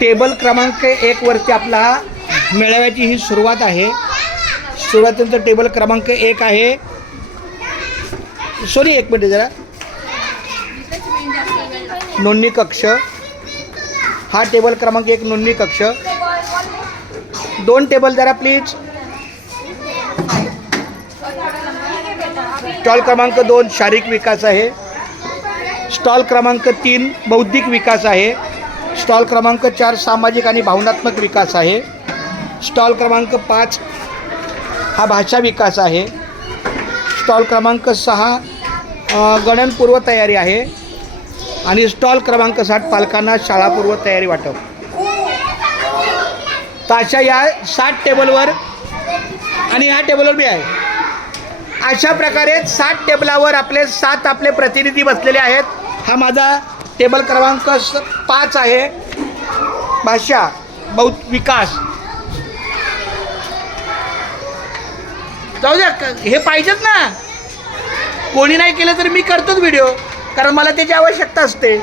Table क्रमांक 1 वरती आपला मेळाव्याची ही सुरुवात आहे. सुरुवातीचा टेबल क्रमांक 1 आहे. सॉरी, 1 मिनिट जरा. नोंदणी कक्ष, हा टेबल क्रमांक 1 नोंदणी कक्ष. 2 टेबल जरा प्लीज. स्टॉल क्रमांक 2 शारीरिक विकास आहे. स्टॉल क्रमांक 3 बौद्धिक विकास आहे. स्टॉल क्रमांक 4 सामाजिक आणि भावनात्मक विकास आहे. स्टॉल क्रमांक 5 हा भाषा विकास आहे. स्टॉल क्रमांक 6 गणनपूर्व तयारी आहे. आणि स्टॉल क्रमांक 7 पालकांना शाळापूर्व तयारी वाटप. तर अशा या 7 टेबलवर आणि ह्या टेबलवर बी आहे. अशा प्रकारे 7 टेबलावर आपले 7 आपले प्रतिनिधी बसलेले आहेत. हा माझा टेबल क्रमांक 5 आहे. भाषा विकास. जाऊ द्या, हे पाहिजेत ना. कोणी नाही केलं तर मी करतोच व्हिडिओ, कारण मला त्याची आवश्यकता असते.